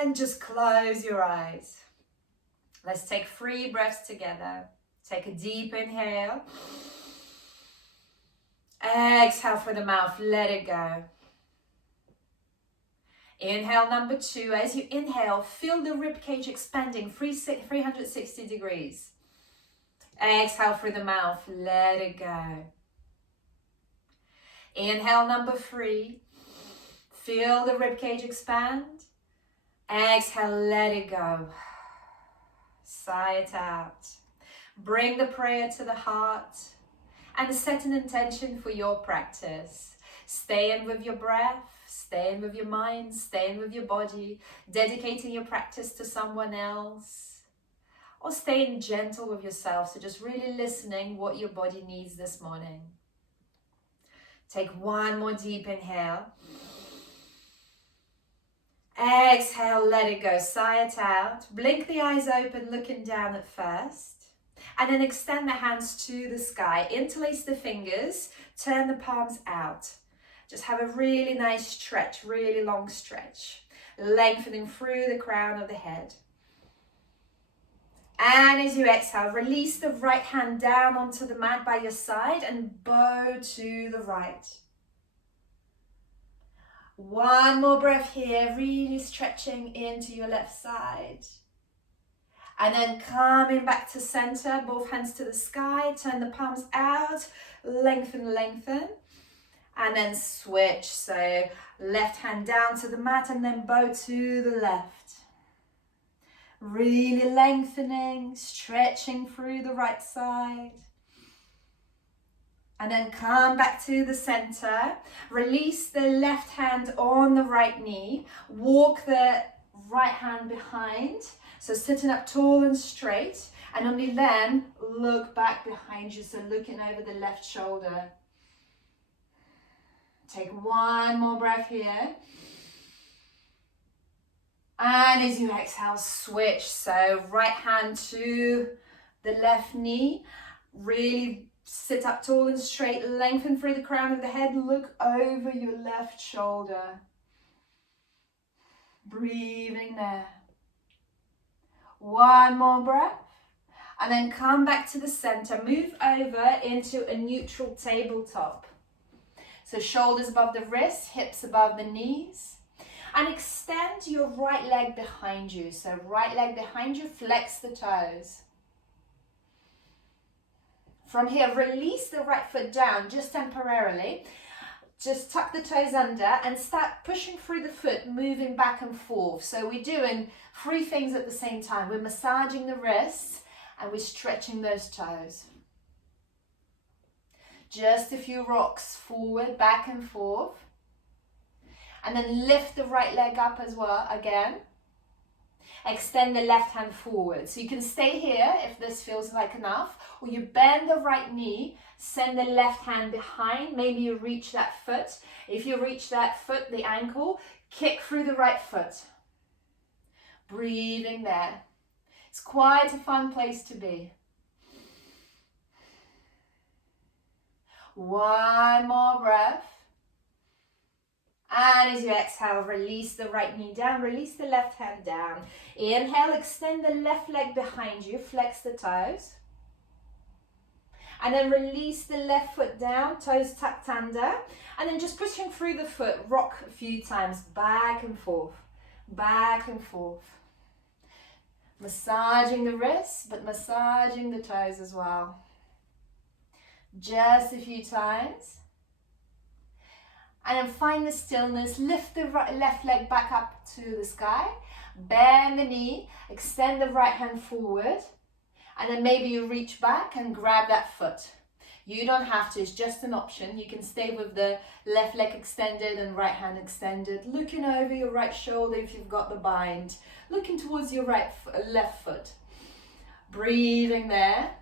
And just close your eyes. Let's take 3 breaths together. Take a deep inhale. Exhale through the mouth, let it go. Inhale number 2. As you inhale, feel the rib cage expanding 360 degrees. Exhale through the mouth, let it go. Inhale number 3. Feel the rib cage expand. Exhale, let it go. Sigh it out. Bring the prayer to the heart and set an intention for your practice. Stay in with your breath, stay in with your mind, stay in with your body, dedicating your practice to someone else, or staying gentle with yourself. So just really listening what your body needs this morning. Take 1 more deep inhale. Exhale, let it go. Sigh it out. Blink the eyes open, looking down at first. And then extend the hands to the sky. Interlace the fingers. Turn the palms out. Just have a really nice stretch, really long stretch. Lengthening through the crown of the head. And as you exhale, release the right hand down onto the mat by your side and bow to the right. 1 more breath here, really stretching into your left side. And then coming back to center, both hands to the sky, turn the palms out, lengthen, lengthen. And then switch, so left hand down to the mat and then bow to the left. Really lengthening, stretching through the right side. And then come back to the center. Release the left hand on the right knee. Walk the right hand behind. So sitting up tall and straight. And only then look back behind you. So looking over the left shoulder. Take 1 more breath here. And as you exhale, switch. So right hand to the left knee. Really sit up tall and straight, lengthen through the crown of the head, look over your left shoulder. Breathing there. 1 more breath. And then come back to the center. Move over into a neutral tabletop. So shoulders above the wrists, hips above the knees. And extend your right leg behind you. So right leg behind you, flex the toes. From here, release the right foot down just temporarily. Just tuck the toes under and start pushing through the foot, moving back and forth. So we're doing 3 things at the same time. We're massaging the wrists and we're stretching those toes. Just a few rocks forward, back and forth. And then lift the right leg up as well, again. Extend the left hand forward. So you can stay here if this feels like enough. Or you bend the right knee, send the left hand behind. Maybe you reach that foot. If you reach that foot, the ankle, kick through the right foot. Breathing there. It's quite a fun place to be. 1 more breath. And as you exhale, release the right knee down, release the left hand down. Inhale, extend the left leg behind you, flex the toes. And then release the left foot down, toes tucked under. And then just pushing through the foot, rock a few times, back and forth, back and forth. Massaging the wrists, but massaging the toes as well. Just a few times. And then find the stillness, lift the left leg back up to the sky, bend the knee, extend the right hand forward, and then maybe you reach back and grab that foot. You don't have to, it's just an option. You can stay with the left leg extended and right hand extended, looking over your right shoulder if you've got the bind, looking towards your left foot. Breathing there.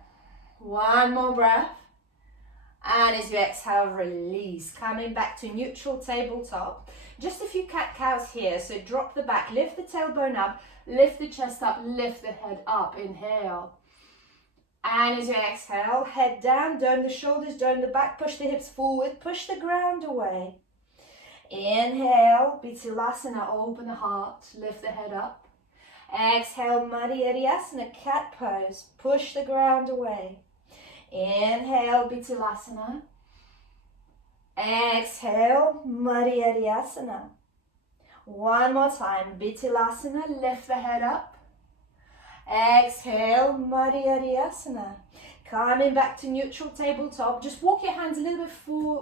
1 more breath. And as you exhale, release. Coming back to neutral tabletop. Just a few cat-cows here. So drop the back, lift the tailbone up, lift the chest up, lift the head up. Inhale. And as you exhale, head down, dome the shoulders, dome the back, push the hips forward, push the ground away. Inhale, Vinyasa, open the heart, lift the head up. Exhale, Vinyasa, cat pose, push the ground away. Inhale, Vinyasa. Exhale, Vinyasa. One more time, Vinyasa, lift the head up. Exhale, Vinyasa. Coming back to neutral tabletop. Just walk your hands a little bit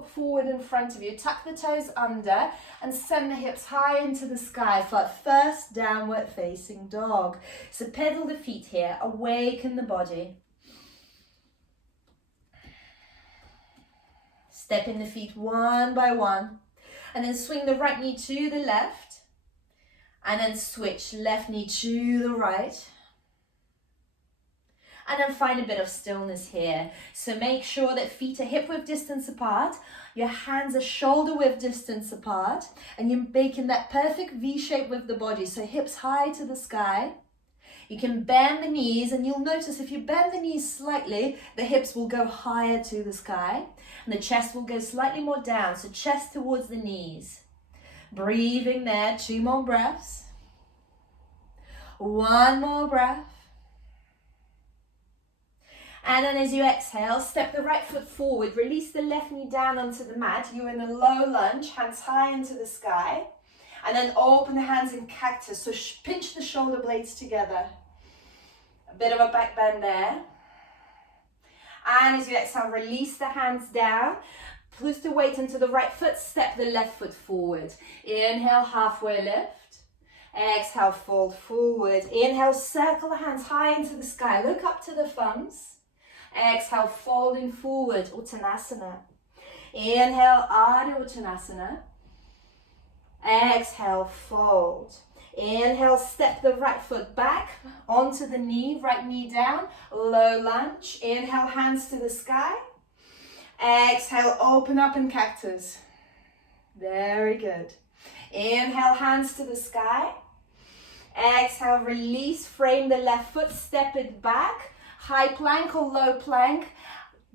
forward in front of you. Tuck the toes under and send the hips high into the sky for our first downward facing dog. So pedal the feet here, awaken the body. Step in the feet one by one. And then swing the right knee to the left. And then switch left knee to the right. And then find a bit of stillness here. So make sure that feet are hip width distance apart. Your hands are shoulder width distance apart. And you're making that perfect V shape with the body. So hips high to the sky. You can bend the knees, and you'll notice if you bend the knees slightly, the hips will go higher to the sky. And the chest will go slightly more down. So chest towards the knees. Breathing there, 2 more breaths. 1 more breath. And then as you exhale, step the right foot forward, release the left knee down onto the mat. You're in a low lunge, hands high into the sky. And then open the hands in cactus, so pinch the shoulder blades together. A bit of a back bend there. And as you exhale, release the hands down. Push the weight into the right foot, step the left foot forward. Inhale, halfway lift. Exhale, fold forward. Inhale, circle the hands high into the sky. Look up to the thumbs. Exhale, folding forward, Uttanasana. Inhale, Ardha Uttanasana. Exhale, fold. Inhale, step the right foot back onto the knee, right knee down, low lunge. Inhale, hands to the sky. Exhale, open up in cactus. Very good. Inhale, hands to the sky. Exhale, release, frame the left foot, step it back. High plank or low plank,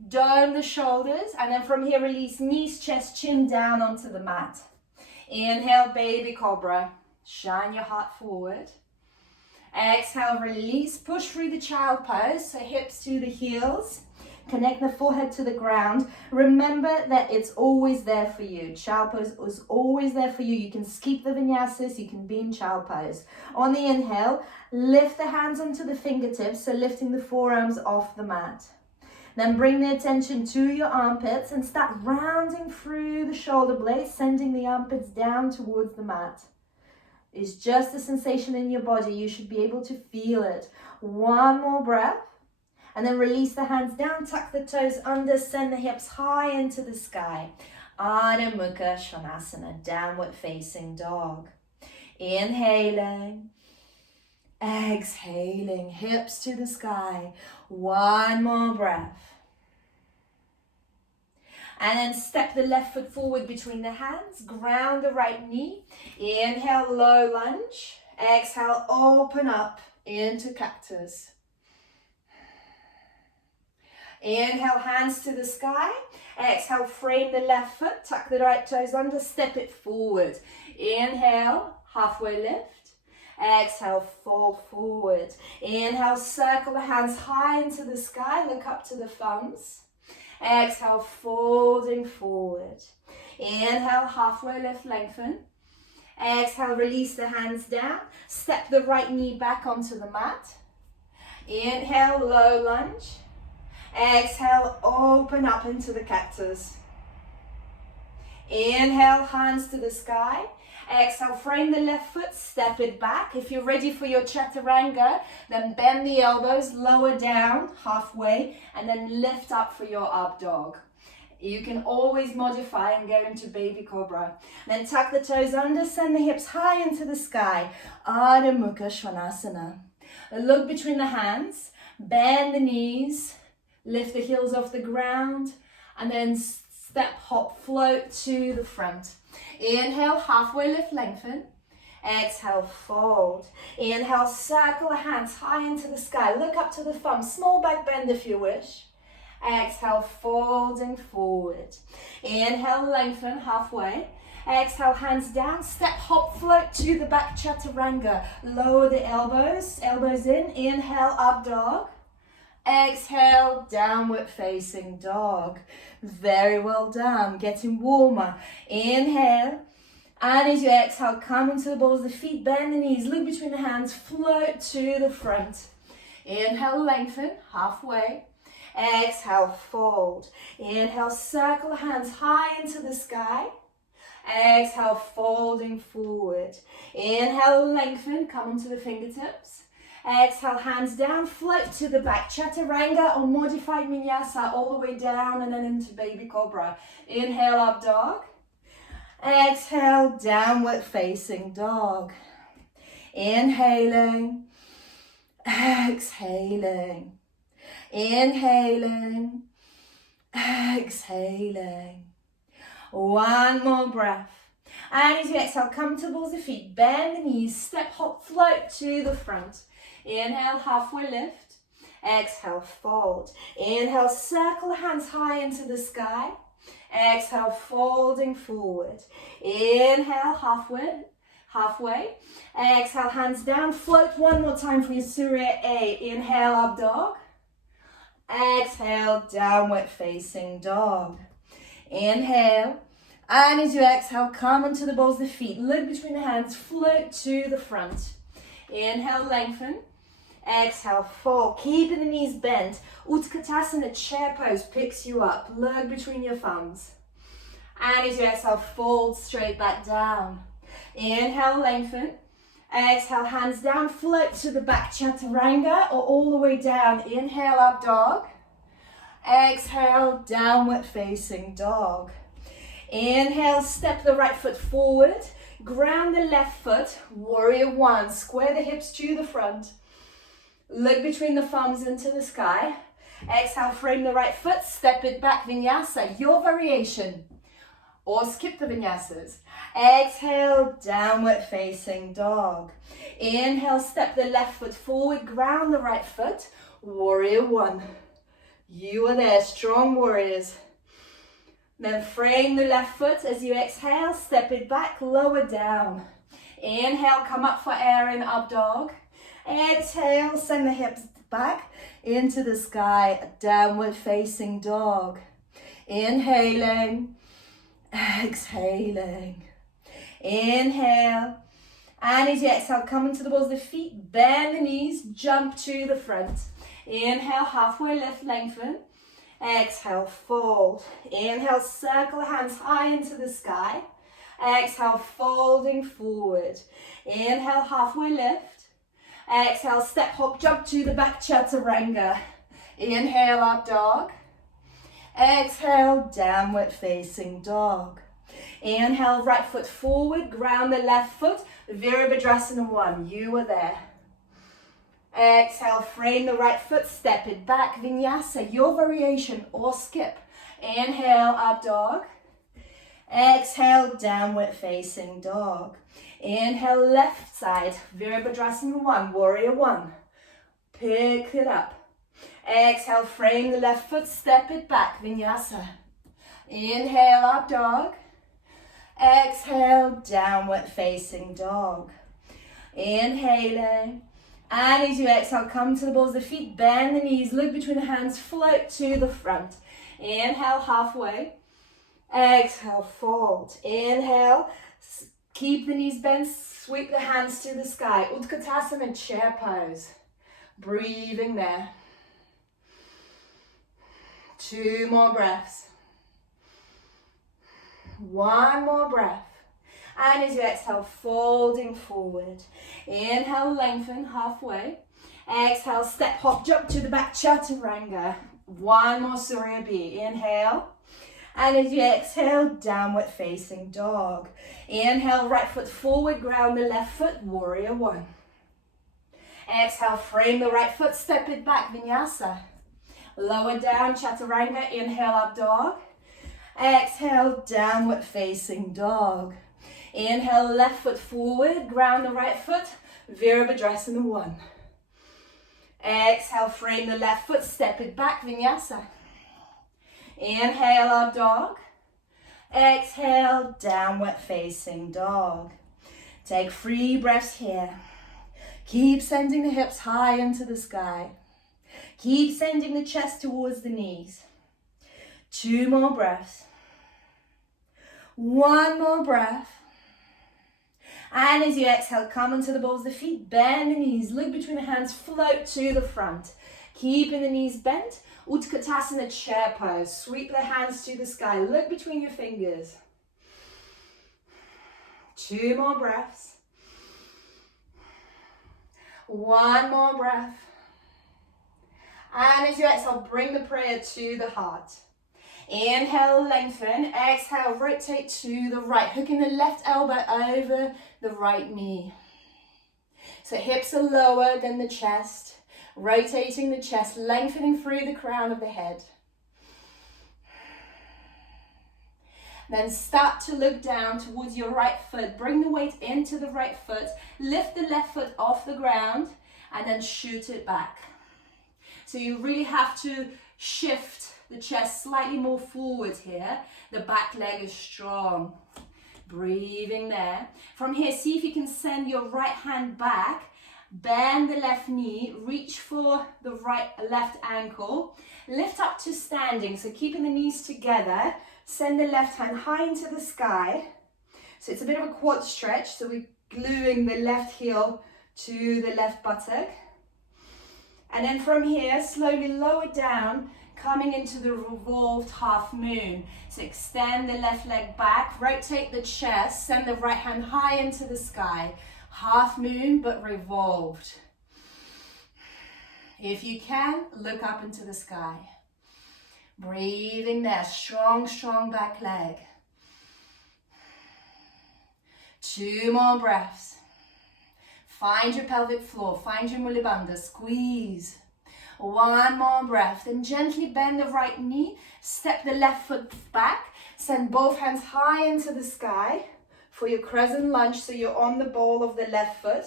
dome the shoulders, and then from here release knees, chest, chin down onto the mat. Inhale, baby cobra, shine your heart forward. Exhale, release, push through the child pose, so hips to the heels, connect the forehead to the ground. Remember that it's always there for you. Child pose is always there for you. You can skip the vinyasas, you can be in child pose. On the inhale, lift the hands onto the fingertips, so lifting the forearms off the mat. Then bring the attention to your armpits and start rounding through the shoulder blades, sending the armpits down towards the mat. It's just a sensation in your body. You should be able to feel it. 1 more breath. And then release the hands down, tuck the toes under, send the hips high into the sky. Adho Mukha Svanasana, downward facing dog. Inhaling. Exhaling, hips to the sky. 1 more breath. And then step the left foot forward between the hands. Ground the right knee. Inhale, low lunge. Exhale, open up into cactus. Inhale, hands to the sky. Exhale, frame the left foot. Tuck the right toes under. Step it forward. Inhale, halfway lift. Exhale, fold forward. Inhale, circle the hands high into the sky. Look up to the thumbs. Exhale, folding forward. Inhale, halfway lift, lengthen. Exhale, release the hands down. Step the right knee back onto the mat. Inhale, low lunge. Exhale, open up into the cactus. Inhale, hands to the sky. Exhale, frame the left foot, step it back. If you're ready for your chaturanga, then bend the elbows, lower down halfway, and then lift up for your up dog. You can always modify and go into baby cobra. Then tuck the toes under, send the hips high into the sky. Adho Mukha Svanasana. Look between the hands, bend the knees, lift the heels off the ground, and then step, hop, float to the front. Inhale, halfway lift, lengthen. Exhale, fold. Inhale, circle the hands high into the sky. Look up to the thumb, small back bend if you wish. Exhale, folding forward. Inhale, lengthen halfway. Exhale, hands down, step, hop, float to the back chaturanga. Lower the elbows, elbows in. Inhale, up dog. Exhale, downward facing dog. Very well done, getting warmer. Inhale, and as you exhale, come into the balls of the feet, bend the knees, look between the hands, float to the front. Inhale, lengthen, halfway. Exhale, fold. Inhale, circle the hands high into the sky. Exhale, folding forward. Inhale, lengthen, come into the fingertips. Exhale, hands down, float to the back, chaturanga or modified vinyasa, all the way down and then into baby cobra. Inhale, up dog. Exhale, downward facing dog. Inhaling, exhaling, inhaling, exhaling. One more breath. And as you exhale, come to balls of feet, bend the knees, step, hop, float to the front. Inhale, halfway lift. Exhale, fold. Inhale, circle the hands high into the sky. Exhale, folding forward. Inhale, halfway. Exhale, hands down, float one more time for your Surya A. Inhale, up dog. Exhale, downward facing dog. Inhale, and as you exhale, come onto the balls of the feet, look between the hands, float to the front. Inhale, lengthen. Exhale, fold, keeping the knees bent. Utkatasana, chair pose, picks you up, look between your thumbs. And as you exhale, fold straight back down. Inhale, lengthen. Exhale, hands down, float to the back, chaturanga, or all the way down. Inhale, up dog. Exhale, downward facing dog. Inhale, step the right foot forward, ground the left foot, warrior one, square the hips to the front. Look between the thumbs into the sky. Exhale, frame the right foot, step it back, vinyasa, your variation. Or skip the vinyasas. Exhale, downward facing dog. Inhale, step the left foot forward, ground the right foot, warrior one. You are there, strong warriors. Then frame the left foot as you exhale, step it back, lower down. Inhale, come up for air in up dog. Exhale, send the hips back into the sky, downward facing dog. Inhaling, exhaling. Inhale, and as you exhale, come into the balls of the feet, bend the knees, jump to the front. Inhale, halfway lift, lengthen. Exhale, fold. Inhale, circle the hands high into the sky. Exhale, folding forward. Inhale, halfway lift. Exhale, step, hop, jump to the back, chaturanga. Inhale, up dog. Exhale, downward facing dog. Inhale, right foot forward, ground the left foot. Virabhadrasana 1, you are there. Exhale, frame the right foot, step it back, vinyasa, your variation or skip. Inhale, up dog. Exhale, downward facing dog. Inhale, left side, Virabhadrasana 1, warrior 1. Pick it up. Exhale, frame the left foot, step it back, vinyasa. Inhale, up dog. Exhale, downward facing dog. Inhaling. And as you exhale, come to the balls of the feet, bend the knees, look between the hands, float to the front. Inhale, halfway. Exhale, fold. Inhale, keep the knees bent, sweep the hands to the sky. Utkatasana, chair pose. Breathing there. 2 more breaths. 1 more breath. And as you exhale, folding forward. Inhale, lengthen halfway. Exhale, step, hop, jump to the back, chaturanga. 1 more Surya B. Inhale. And as you exhale, downward facing dog. Inhale, right foot forward, ground the left foot, warrior 1. Exhale, frame the right foot, step it back, vinyasa. Lower down, chaturanga. Inhale, up dog. Exhale, downward facing dog. Inhale, left foot forward, ground the right foot, Virabhadrasana 1. Exhale, frame the left foot, step it back, vinyasa. Inhale, up dog. Exhale, downward facing dog. Take 3 breaths here. Keep sending the hips high into the sky. Keep sending the chest towards the knees. 2 more breaths. 1 more breath. And as you exhale, come onto the balls of the feet, bend the knees, look between the hands, float to the front. Keeping the knees bent, Utkatasana chair pose. Sweep the hands to the sky, look between your fingers. 2 more breaths. 1 more breath. And as you exhale, bring the prayer to the heart. Inhale, lengthen. Exhale, rotate to the right. Hooking the left elbow over the right knee. So hips are lower than the chest. Rotating the chest, lengthening through the crown of the head. Then start to look down towards your right foot. Bring the weight into the right foot. Lift the left foot off the ground and then shoot it back. So you really have to shift the chest slightly more forward here. The back leg is strong. Breathing there. From here, see if you can send your right hand back. Bend the left knee. Reach for the left ankle. Lift up to standing. So keeping the knees together. Send the left hand high into the sky. So it's a bit of a quad stretch. So we're gluing the left heel to the left buttock. And then from here, slowly lower down, coming into the revolved half moon. So extend the left leg back, rotate the chest, send the right hand high into the sky. Half moon, but revolved. If you can, look up into the sky. Breathing there, strong, strong back leg. 2 more breaths. Find your pelvic floor, find your mula bandha, squeeze. 1 more breath, then gently bend the right knee, step the left foot back, send both hands high into the sky for your crescent lunge, so you're on the ball of the left foot,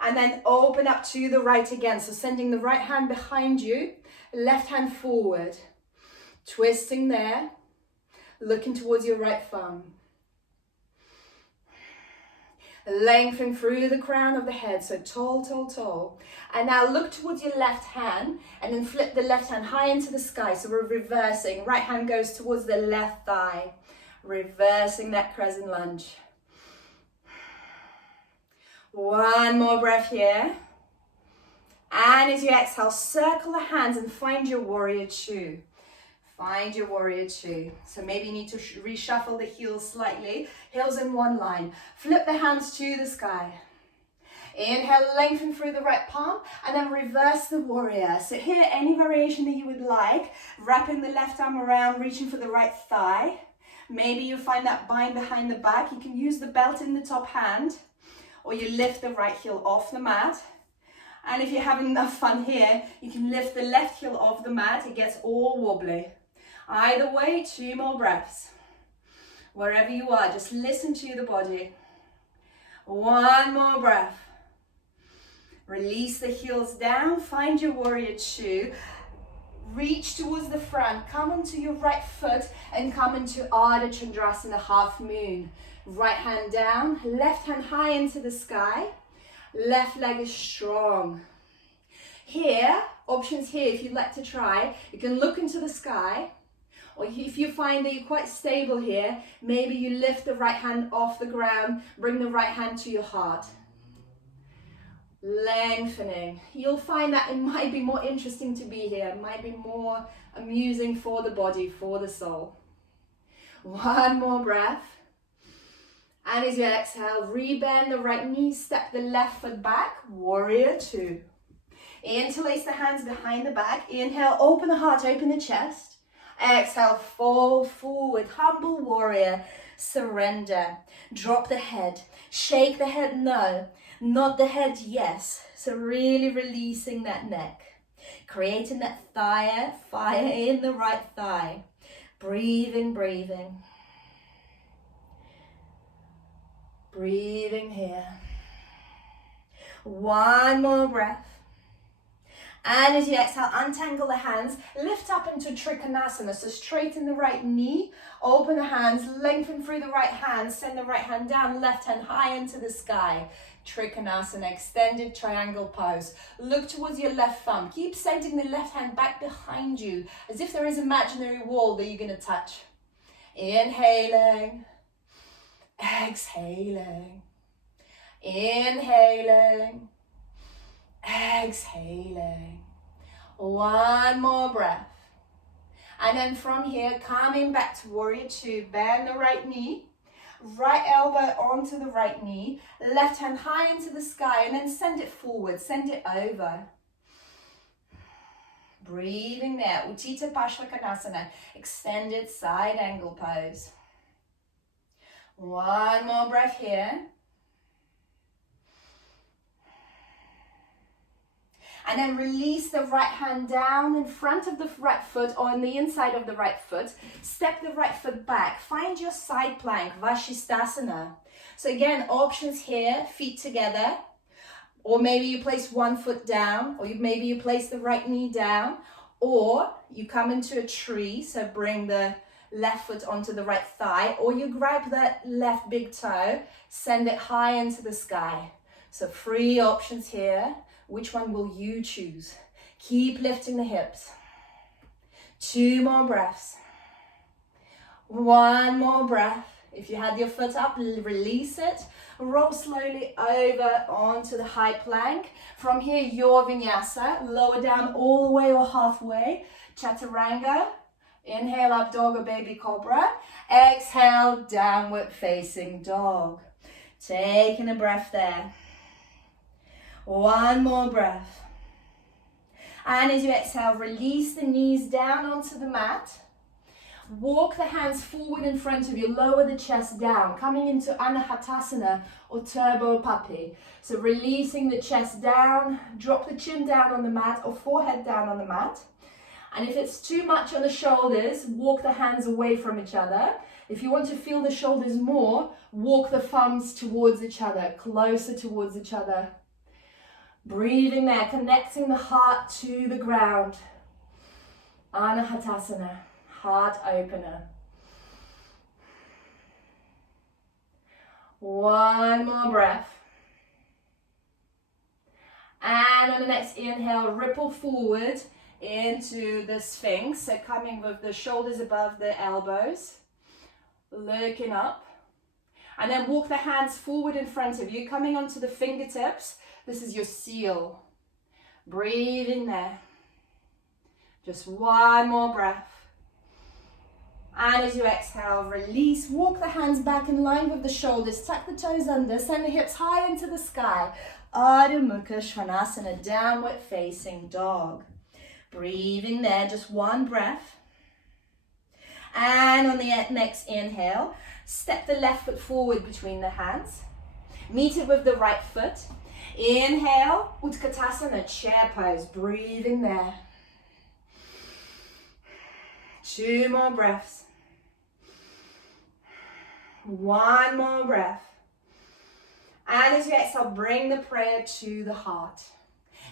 and then open up to the right again, so sending the right hand behind you, left hand forward, twisting there, looking towards your right thumb. Lengthen through the crown of the head, so tall, tall, tall. And now look towards your left hand and then flip the left hand high into the sky. So we're reversing. Right hand goes towards the left thigh. Reversing that crescent lunge. 1 more breath here. And as you exhale, circle the hands and find your warrior two. Find your warrior two. So maybe you need to reshuffle the heels slightly. Heels in one line. Flip the hands to the sky. Inhale, lengthen through the right palm and then reverse the warrior. So here, any variation that you would like. Wrapping the left arm around, reaching for the right thigh. Maybe you find that bind behind the back. You can use the belt in the top hand or you lift the right heel off the mat. And if you're having enough fun here, you can lift the left heel off the mat. It gets all wobbly. Either way, 2 more breaths. Wherever you are, just listen to the body. 1 more breath. Release the heels down, find your warrior two. Reach towards the front, come onto your right foot and come into Ardha Chandrasana, half moon. Right hand down, left hand high into the sky. Left leg is strong. Here, options here if you'd like to try, you can look into the sky. Or if you find that you're quite stable here, maybe you lift the right hand off the ground, bring the right hand to your heart. Lengthening. You'll find that it might be more interesting to be here, it might be more amusing for the body, for the soul. 1 more breath. And as you exhale, rebend the right knee, step the left foot back, warrior two. Interlace the hands behind the back. Inhale, open the heart, open the chest. Exhale, fall forward, humble warrior, surrender. Drop the head, shake the head no, nod the head yes. So really releasing that neck, creating that fire in the right thigh. Breathing, breathing. Breathing here. 1 more breath. And as you exhale, untangle the hands, lift up into Trikonasana. So straighten the right knee, open the hands, lengthen through the right hand, send the right hand down, left hand high into the sky. Trikonasana, extended triangle pose. Look towards your left thumb. Keep sending the left hand back behind you, as if there is an imaginary wall that you're going to touch. Inhaling, exhaling, inhaling, exhaling. One more breath. And then from here, coming back to warrior two, bend the right knee, right elbow onto the right knee, left hand high into the sky, and then send it forward, send it over. Breathing there, Utthita Parsvakonasana, extended side angle pose. One more breath here. And then release the right hand down in front of the right foot or on the inside of the right foot. Step the right foot back. Find your side plank, Vashisthasana. So again, options here, feet together. Or maybe you place one foot down, or maybe you place the right knee down, or you come into a tree, so bring the left foot onto the right thigh, or you grab that left big toe, send it high into the sky. So 3 options here. Which one will you choose? Keep lifting the hips. 2 more breaths. 1 more breath. If you had your foot up, release it. Roll slowly over onto the high plank. From here, your vinyasa. Lower down all the way or halfway. Chaturanga. Inhale up, dog or baby cobra. Exhale, downward facing dog. Taking a breath there. 1 more breath. And as you exhale, release the knees down onto the mat. Walk the hands forward in front of you, lower the chest down, coming into Anahatasana or Turbo Puppy. So releasing the chest down, drop the chin down on the mat or forehead down on the mat. And if it's too much on the shoulders, walk the hands away from each other. If you want to feel the shoulders more, walk the thumbs towards each other, closer towards each other. Breathing there, connecting the heart to the ground. Anahatasana, heart opener. 1 more breath. And on the next inhale, ripple forward into the Sphinx. So coming with the shoulders above the elbows, looking up. And then walk the hands forward in front of you, coming onto the fingertips. This is your seal. Breathe in there. Just 1 more breath. And as you exhale, release. Walk the hands back in line with the shoulders. Tuck the toes under. Send the hips high into the sky. Adho Mukha Svanasana, downward facing dog. Breathe in there. Just 1 breath. And on the next inhale, step the left foot forward between the hands. Meet it with the right foot. Inhale, Utkatasana, chair pose. Breathe in there. 2 more breaths. 1 more breath. And as you exhale, bring the prayer to the heart.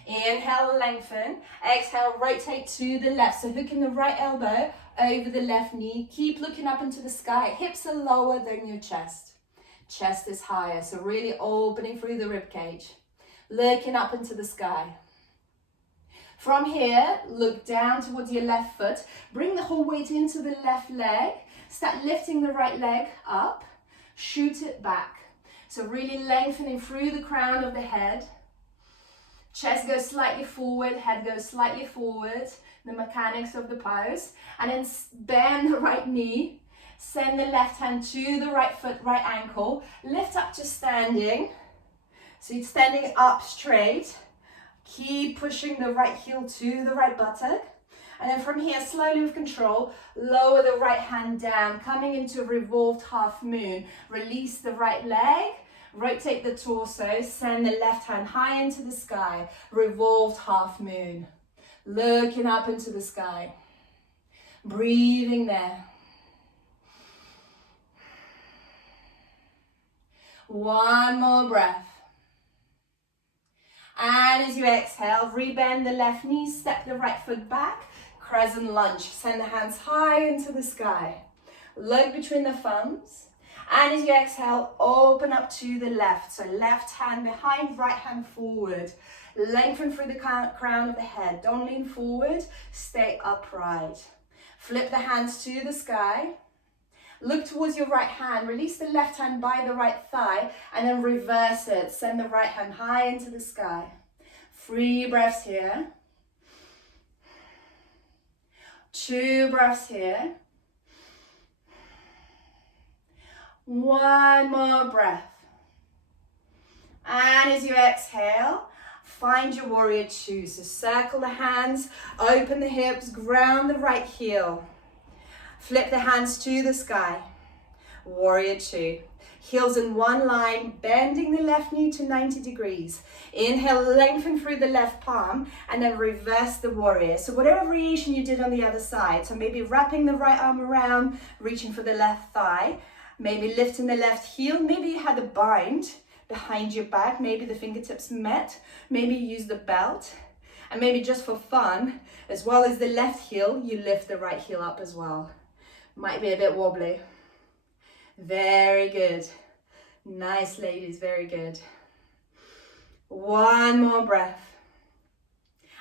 Inhale, lengthen. Exhale, rotate to the left. So hooking the right elbow over the left knee. Keep looking up into the sky. Hips are lower than your chest. Chest is higher. So really opening through the rib cage. Looking up into the sky. From here, look down towards your left foot. Bring the whole weight into the left leg. Start lifting the right leg up. Shoot it back. So really lengthening through the crown of the head. Chest goes slightly forward, head goes slightly forward. The mechanics of the pose. And then bend the right knee. Send the left hand to the right foot, right ankle. Lift up to standing. So you're standing up straight. Keep pushing the right heel to the right buttock. And then from here, slowly with control, lower the right hand down, coming into a revolved half moon. Release the right leg, rotate the torso, send the left hand high into the sky. Revolved half moon. Looking up into the sky. Breathing there. 1 more breath. And as you exhale, rebend the left knee, step the right foot back, crescent lunge. Send the hands high into the sky. Look between the thumbs. And as you exhale, open up to the left. So left hand behind, right hand forward. Lengthen through the crown of the head. Don't lean forward, stay upright. Flip the hands to the sky. Look towards your right hand. Release the left hand by the right thigh and then reverse it. Send the right hand high into the sky. 3 breaths here. 2 breaths here. 1 more breath. And as you exhale, find your warrior two. So circle the hands, open the hips, ground the right heel. Flip the hands to the sky. Warrior two. Heels in one line, bending the left knee to 90 degrees. Inhale, lengthen through the left palm, and then reverse the warrior. So whatever variation you did on the other side. So maybe wrapping the right arm around, reaching for the left thigh. Maybe lifting the left heel. Maybe you had a bind behind your back. Maybe the fingertips met. Maybe you use the belt. And maybe just for fun, as well as the left heel, you lift the right heel up as well. Might be a bit wobbly. Very good. Nice, ladies, very good. 1 more breath.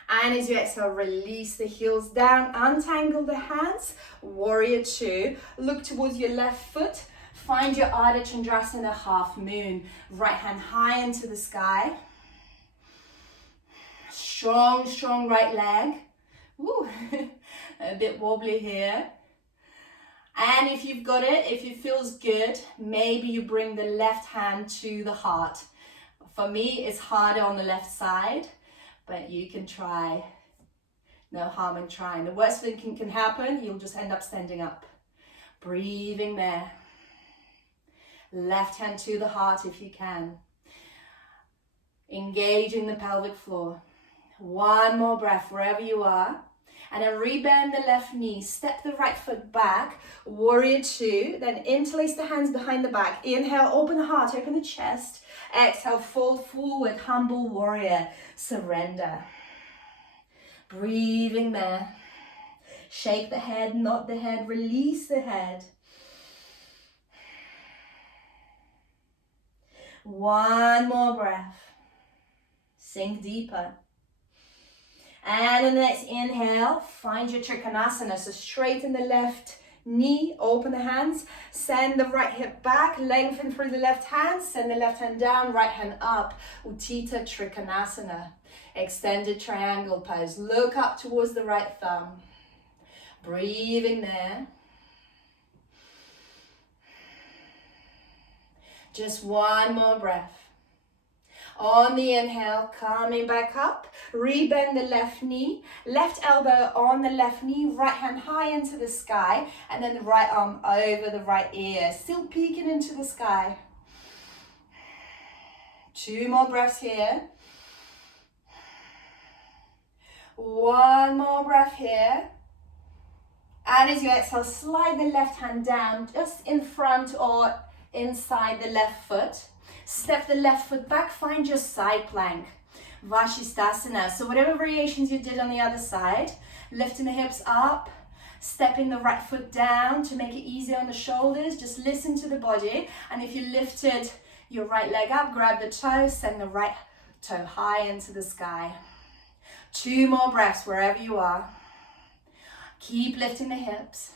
And as you exhale, release the heels down, untangle the hands, warrior two. Look towards your left foot. Find your Ardha Chandrasana half moon. Right hand high into the sky. Strong, strong right leg. Woo. A bit wobbly here. And if you've got it, if it feels good, maybe you bring the left hand to the heart. For me, it's harder on the left side, but you can try. No harm in trying. The worst thing can happen, you'll just end up standing up. Breathing there. Left hand to the heart if you can. Engaging the pelvic floor. 1 more breath wherever you are. And then rebend the left knee, step the right foot back, warrior two, then interlace the hands behind the back. Inhale, open the heart, open the chest. Exhale, fold forward, humble warrior, surrender. Breathing there. Shake the head, nod the head, release the head. 1 more breath. Sink deeper. And in the next inhale, find your Trikonasana. So straighten the left knee, open the hands, send the right hip back, lengthen through the left hand, send the left hand down, right hand up. Uttita Trikonasana. Extended triangle pose. Look up towards the right thumb. Breathing there. Just 1 more breath. On the inhale, coming back up, rebend the left knee, left elbow on the left knee, right hand high into the sky, and then the right arm over the right ear, still peeking into the sky. 2 more breaths here. 1 more breath here. And as you exhale, slide the left hand down just in front or inside the left foot. Step the left foot back, find your side plank, Vashisthasana. So whatever variations you did on the other side, lifting the hips up, stepping the right foot down to make it easier on the shoulders. Just listen to the body. And if you lifted your right leg up, grab the toe, send the right toe high into the sky. 2 more breaths wherever you are. Keep lifting the hips.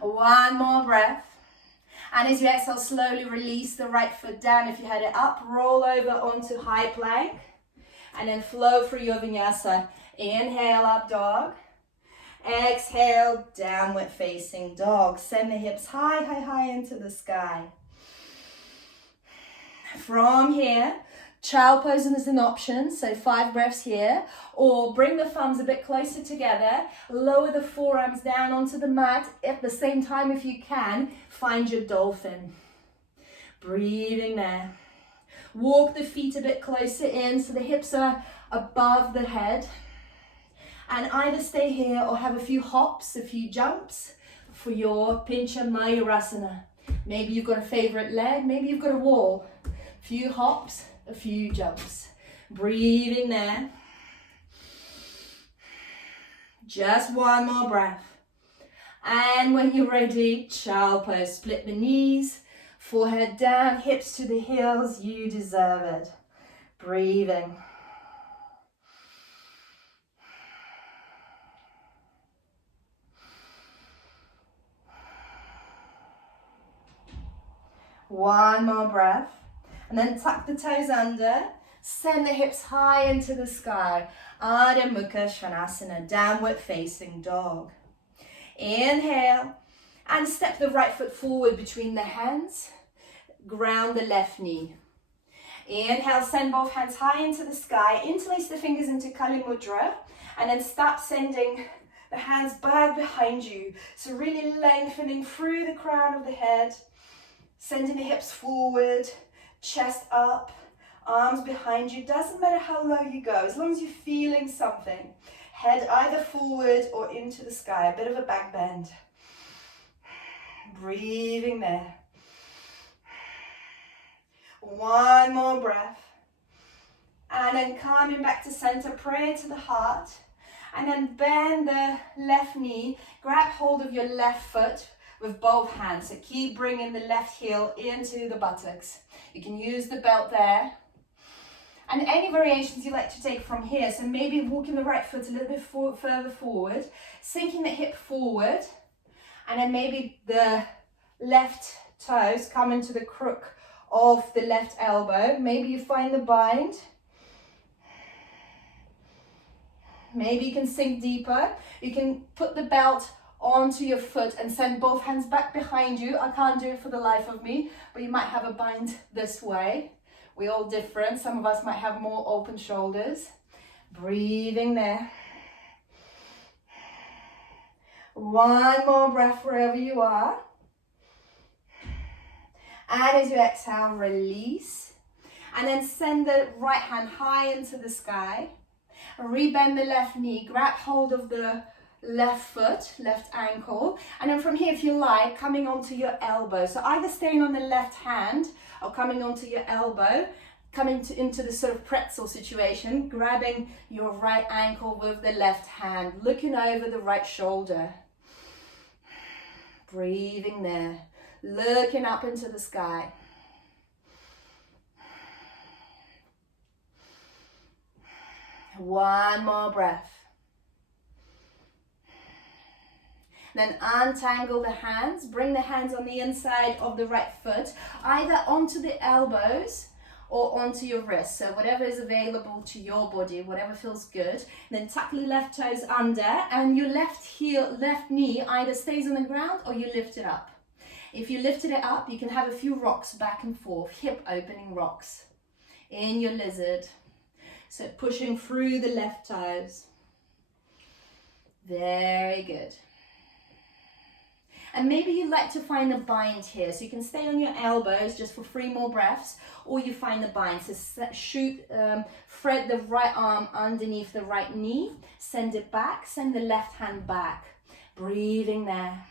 1 more breath. And as you exhale, slowly release the right foot down. If you had it up, roll over onto high plank. And then flow through your vinyasa. Inhale, up dog. Exhale, downward facing dog. Send the hips high, high, high into the sky. From here, child pose is an option, so 5 breaths here. Or bring the thumbs a bit closer together. Lower the forearms down onto the mat. At the same time, if you can, find your dolphin. Breathing there. Walk the feet a bit closer in so the hips are above the head. And either stay here or have a few hops, a few jumps for your Pincha Mayurasana. Maybe you've got a favorite leg, maybe you've got a wall. A few hops, a few jumps. Breathing there. Just one more breath. And when you're ready, child pose. Split the knees, forehead down, hips to the heels. You deserve it. Breathing. One more breath. And then tuck the toes under. Send the hips high into the sky. Adho Mukha Svanasana, downward facing dog. Inhale. And step the right foot forward between the hands. Ground the left knee. Inhale, send both hands high into the sky. Interlace the fingers into Kali Mudra. And then start sending the hands back behind you. So really lengthening through the crown of the head. Sending the hips forward, chest up, arms behind you. Doesn't matter how low you go, as long as you're feeling something. Head either forward or into the sky, a bit of a back bend. Breathing there. One more breath. And then coming back to center, pray to the heart. And then bend the left knee, grab hold of your left foot with both hands. So keep bringing the left heel into the buttocks. You can use the belt there. And any variations you like to take from here. So maybe walking the right foot a little bit further forward, sinking the hip forward, and then maybe the left toes come into the crook of the left elbow. Maybe you find the bind. Maybe you can sink deeper. You can put the belt onto your foot and send both hands back behind you. I can't do it for the life of me, but you might have a bind this way. We're all different. Some of us might have more open shoulders. Breathing there. One more breath wherever you are. And as you exhale, release. And then send the right hand high into the sky. Rebend the left knee. Grab hold of the left foot, left ankle, and then from here, if you like, coming onto your elbow. So either staying on the left hand or coming onto your elbow, into the sort of pretzel situation, grabbing your right ankle with the left hand, looking over the right shoulder. Breathing there, looking up into the sky. One more breath. Then untangle the hands, bring the hands on the inside of the right foot, either onto the elbows or onto your wrists. So whatever is available to your body, whatever feels good. Then tuck the left toes under, and your left knee either stays on the ground or you lift it up. If you lifted it up, you can have a few rocks back and forth, hip opening rocks in your lizard. So pushing through the left toes. Very good. And maybe you'd like to find a bind here. So you can stay on your elbows just for 3 more breaths, or you find the bind. So thread the right arm underneath the right knee, send it back, send the left hand back. Breathing there.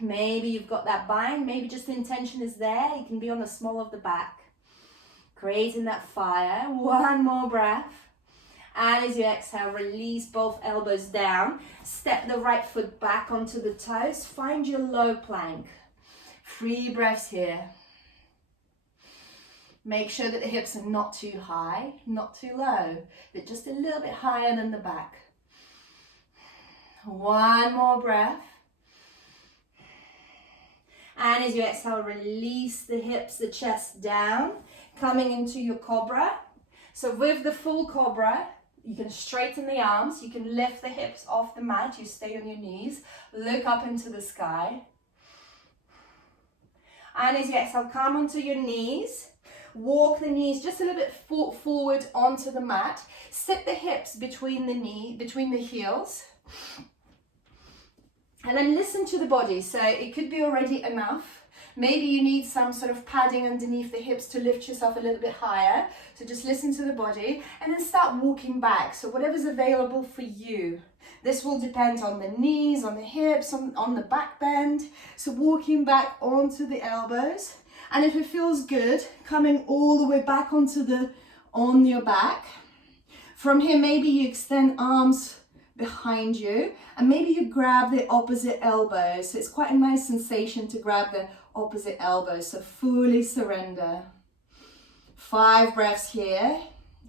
Maybe you've got that bind, maybe just the intention is there. You can be on the small of the back. Creating that fire. One more breath. And as you exhale, release both elbows down. Step the right foot back onto the toes. Find your low plank. 3 breaths here. Make sure that the hips are not too high, not too low, but just a little bit higher than the back. One more breath. And as you exhale, release the hips, the chest down, coming into your cobra. So with the full cobra, you can straighten the arms, you can lift the hips off the mat, you stay on your knees, look up into the sky. And as you exhale, come onto your knees, walk the knees just a little bit forward onto the mat, sit the hips between the heels, and then listen to the body. So it could be already enough. Maybe you need some sort of padding underneath the hips to lift yourself a little bit higher. So just listen to the body and then start walking back. So whatever's available for you. This will depend on the knees, on the hips, on the back bend. So walking back onto the elbows. And if it feels good, coming all the way back on your back. From here, maybe you extend arms behind you and maybe you grab the opposite elbow. So it's quite a nice sensation to grab the opposite elbow. So fully surrender. 5 breaths here.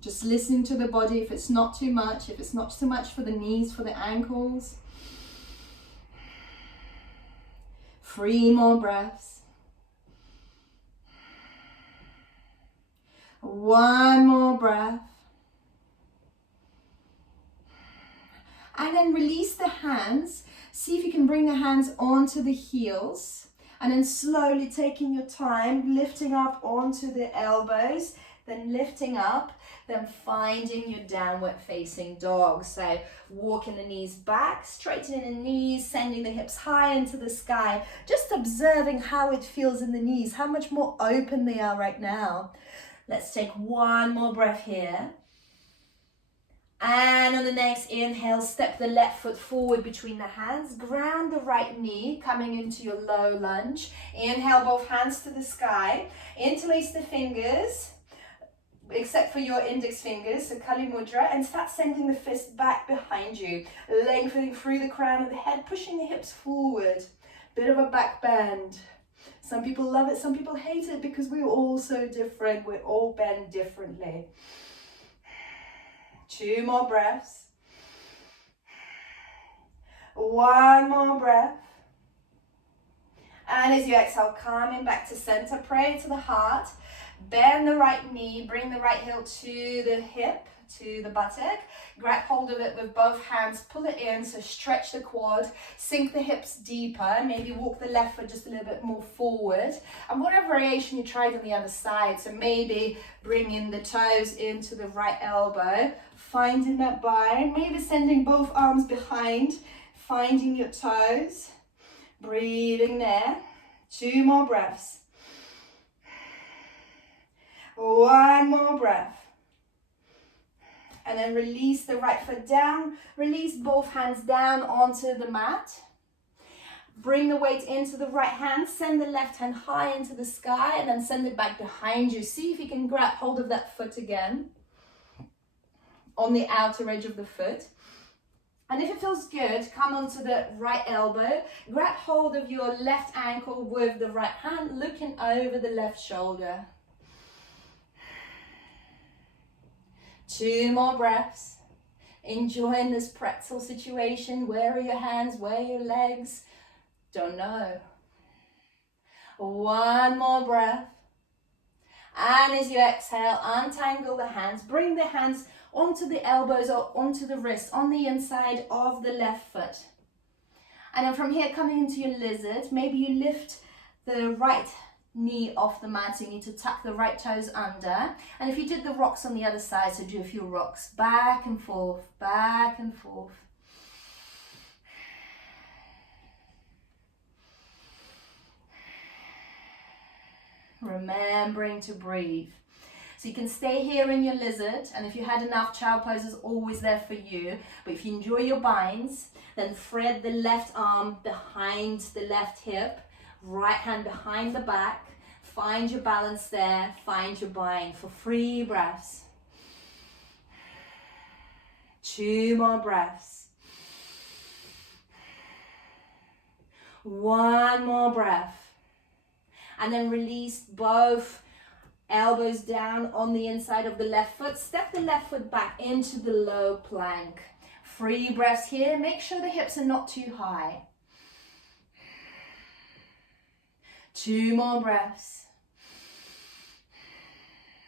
Just listening to the body if it's not too much, if it's not too much for the knees, for the ankles. 3 more breaths. 1 more breath. And then release the hands. See if you can bring the hands onto the heels. And then slowly taking your time, lifting up onto the elbows, then lifting up, then finding your downward facing dog. So walking the knees back, straightening the knees, sending the hips high into the sky, just observing how it feels in the knees, how much more open they are right now. Let's take 1 more breath here. And on the next inhale, step the left foot forward between the hands, ground the right knee, coming into your low lunge. Inhale, both hands to the sky, interlace the fingers, except for your index fingers, so Kali Mudra, and start sending the fist back behind you, lengthening through the crown of the head, pushing the hips forward, bit of a back bend. Some people love it, some people hate it, because we're all so different, we all bend differently. 2 more breaths. 1 more breath. And as you exhale, coming back to center, pray to the heart. Bend the right knee, bring the right heel to the hip, to the buttock. Grab hold of it with both hands, pull it in, so stretch the quad, sink the hips deeper, maybe walk the left foot just a little bit more forward. And whatever variation you tried on the other side, so maybe bringing the toes into the right elbow, finding that bind, maybe sending both arms behind, finding your toes, breathing there. 2 more breaths. 1 more breath. And then release the right foot down. Release both hands down onto the mat. Bring the weight into the right hand. Send the left hand high into the sky and then send it back behind you. See if you can grab hold of that foot again on the outer edge of the foot. And if it feels good, come onto the right elbow. Grab hold of your left ankle with the right hand, looking over the left shoulder. 2 more breaths. Enjoying this pretzel situation. Where are your hands? Where are your legs? Don't know. 1 more breath. And as you exhale, untangle the hands. Bring the hands onto the elbows or onto the wrist, on the inside of the left foot. And then from here, coming into your lizard, maybe you lift the right knee off the mat, so you need to tuck the right toes under. And if you did the rocks on the other side, so do a few rocks, back and forth, back and forth. Remembering to breathe. So you can stay here in your lizard, and if you had enough, child pose is always there for you. But if you enjoy your binds, then thread the left arm behind the left hip, right hand behind the back. Find your balance there, find your bind for 3 breaths. 2 more breaths. 1 more breath. And then release both elbows down on the inside of the left foot. Step the left foot back into the low plank. 3 breaths here. Make sure the hips are not too high. 2 more breaths.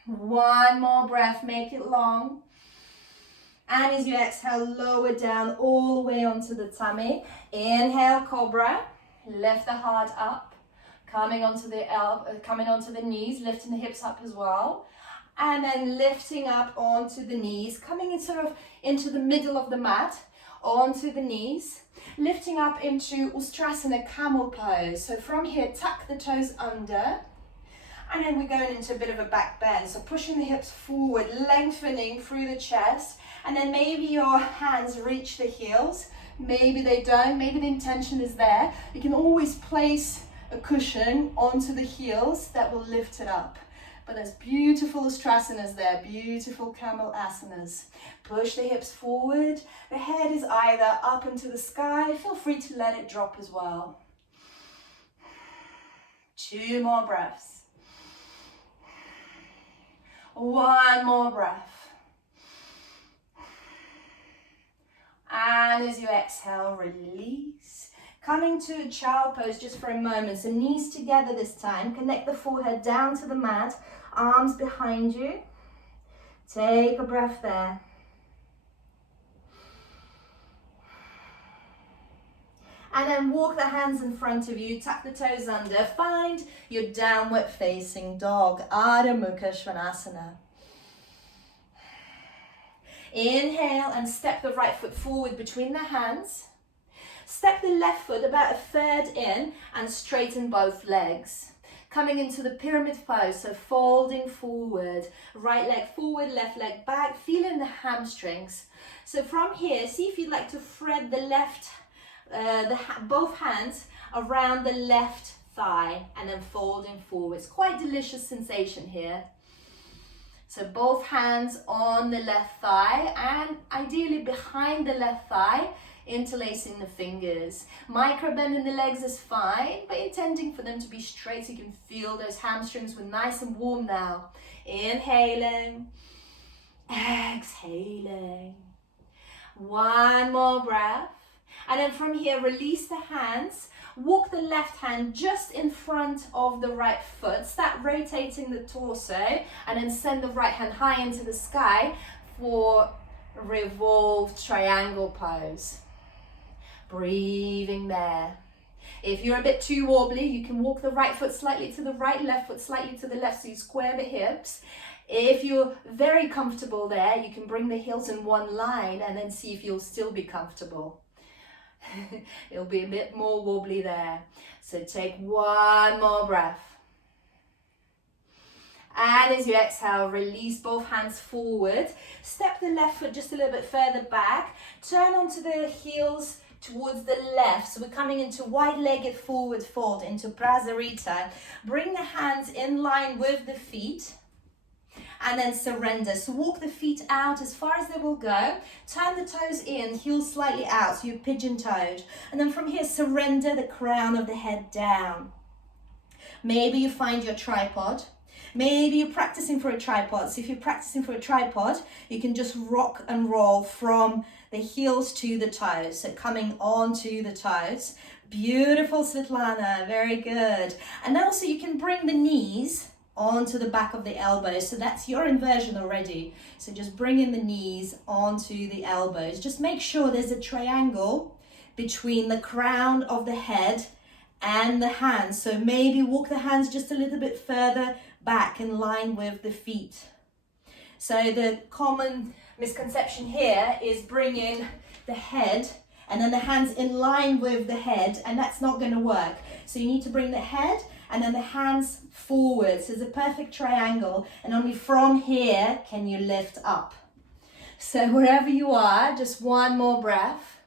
1 more breath, make it long. And as you exhale, lower down all the way onto the tummy. Inhale, cobra. Lift the heart up. Coming onto the knees, lifting the hips up as well. And then lifting up onto the knees, coming in sort of into the middle of the mat, onto the knees. Lifting up into Ustrasana, camel pose. So from here, tuck the toes under. And then we're going into a bit of a back bend. So pushing the hips forward, lengthening through the chest. And then maybe your hands reach the heels. Maybe they don't. Maybe the intention is there. You can always place a cushion onto the heels that will lift it up. But there's beautiful ustrasanas there, beautiful camel asanas. Push the hips forward. The head is either up into the sky. Feel free to let it drop as well. 2 more breaths. 1 more breath. And as you exhale, release. Coming to a child pose just for a moment. So knees together this time. Connect the forehead down to the mat. Arms behind you. Take a breath there. And then walk the hands in front of you, tuck the toes under, find your downward facing dog, Ardha Mukha Svanasana. Inhale and step the right foot forward between the hands. Step the left foot about a third in and straighten both legs. Coming into the pyramid pose, so folding forward, right leg forward, left leg back, feeling the hamstrings. So from here, see if you'd like to thread the left both hands around the left thigh and then folding forwards. Quite delicious sensation here. So both hands on the left thigh and ideally behind the left thigh, interlacing the fingers. Micro bend in the legs is fine, but intending for them to be straight so you can feel those hamstrings were nice and warm now. Inhaling, exhaling. 1 more breath. And then from here, release the hands. Walk the left hand just in front of the right foot. Start rotating the torso and then send the right hand high into the sky for revolved triangle pose. Breathing there. If you're a bit too wobbly, you can walk the right foot slightly to the right, left foot slightly to the left, so you square the hips. If you're very comfortable there, you can bring the heels in one line and then see if you'll still be comfortable. It'll be a bit more wobbly there. So take 1 more breath. And as you exhale, release both hands forward. Step the left foot just a little bit further back. Turn onto the heels towards the left. So we're coming into wide-legged forward fold, into Prasarita. Bring the hands in line with the feet. And then surrender. So walk the feet out as far as they will go. Turn the toes in, heels slightly out, so you're pigeon-toed. And then from here, surrender the crown of the head down. Maybe you find your tripod. Maybe you're practicing for a tripod. So if you're practicing for a tripod, you can just rock and roll from the heels to the toes. So coming onto the toes. Beautiful, Svetlana. Very good. And also you can bring the knees onto the back of the elbows. So that's your inversion already. So just bringing the knees onto the elbows. Just make sure there's a triangle between the crown of the head and the hands. So maybe walk the hands just a little bit further back in line with the feet. So the common misconception here is bringing the head and then the hands in line with the head, and that's not going to work. So you need to bring the head and then the hands forward. So it's a perfect triangle, and only from here can you lift up. So wherever you are, just 1 more breath.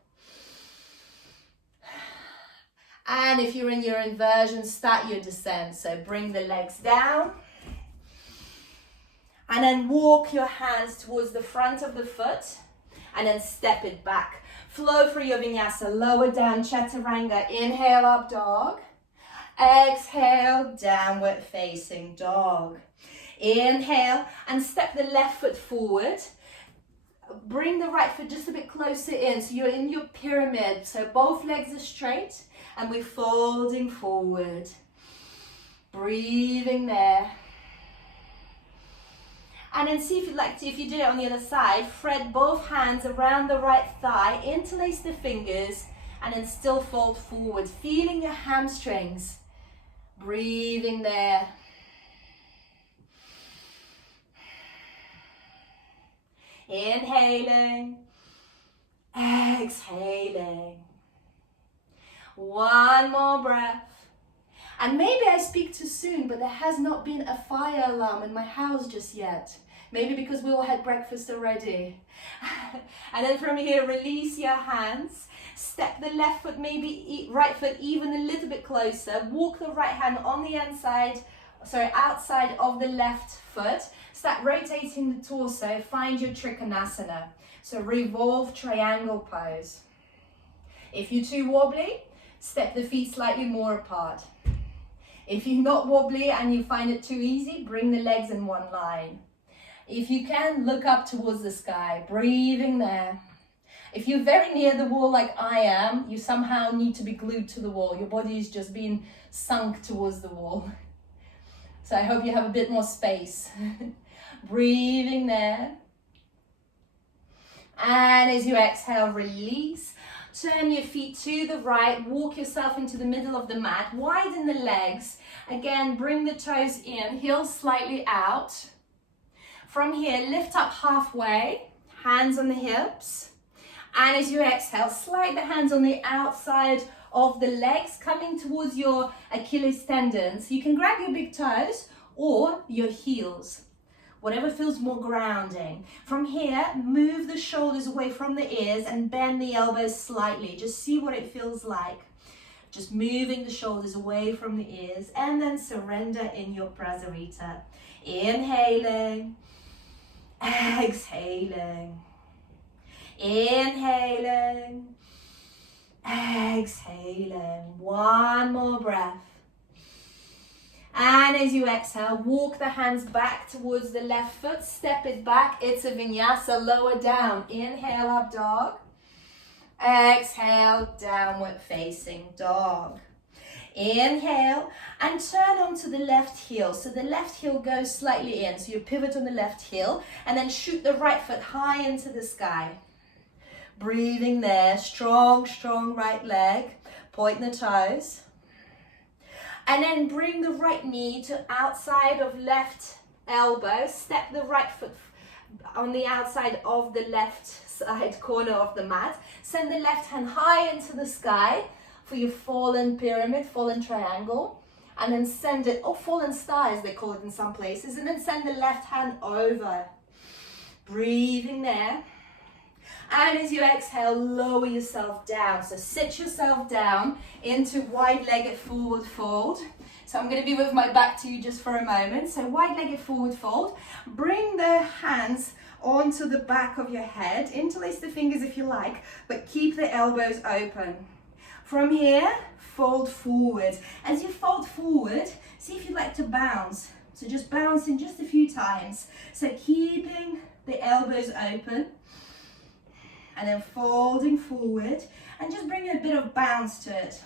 And if you're in your inversion, start your descent. So bring the legs down. And then walk your hands towards the front of the foot. And then step it back. Flow through your vinyasa. Lower down, chaturanga. Inhale, up dog. Exhale, downward facing dog. Inhale and step the left foot forward. Bring the right foot just a bit closer in. So you're in your pyramid. So both legs are straight and we're folding forward. Breathing there. And then see if you'd like to, if you did it on the other side, thread both hands around the right thigh, interlace the fingers, and then still fold forward, feeling your hamstrings. Breathing there. Inhaling. Exhaling. 1 more breath. And maybe I speak too soon, but there has not been a fire alarm in my house just yet. Maybe because we all had breakfast already. And then from here, release your hands. Step the left foot, maybe right foot even a little bit closer. Walk the right hand on the outside of the left foot. Start rotating the torso. Find your Trikonasana. So revolve triangle pose. If you're too wobbly, step the feet slightly more apart. If you're not wobbly and you find it too easy, bring the legs in one line. If you can, look up towards the sky, breathing there. If you're very near the wall like I am, you somehow need to be glued to the wall. Your body is just being sunk towards the wall. So I hope you have a bit more space. Breathing there. And as you exhale, release. Turn your feet to the right, walk yourself into the middle of the mat, widen the legs. Again, bring the toes in, heels slightly out. From here, lift up halfway, hands on the hips. And as you exhale, slide the hands on the outside of the legs, coming towards your Achilles tendons. You can grab your big toes or your heels, whatever feels more grounding. From here, move the shoulders away from the ears and bend the elbows slightly. Just see what it feels like. Just moving the shoulders away from the ears, and then surrender in your Prasarita. Inhaling, exhaling, inhaling, exhaling. One more breath. And as you exhale, walk the hands back towards the left foot, step it back. It's a vinyasa, lower down. Inhale, up dog. Exhale, downward facing dog. Inhale and turn onto the left heel. So the left heel goes slightly in. So you pivot on the left heel and then shoot the right foot high into the sky. Breathing there, strong, strong right leg. Point the toes. And then bring the right knee to outside of left elbow. Step the right foot on the outside of the left side corner of the mat. Send the left hand high into the sky for your fallen pyramid, fallen triangle. And then send it, or fallen star as they call it in some places. And then send the left hand over. Breathing there. And as you exhale, lower yourself down. So sit yourself down into wide-legged forward fold. So I'm going to be with my back to you just for a moment. So wide-legged forward fold. Bring the hands onto the back of your head. Interlace the fingers if you like, but keep the elbows open. From here, fold forward. As you fold forward, see if you'd like to bounce. So just bouncing just a few times. So keeping the elbows open. And then folding forward and just bring a bit of bounce to it.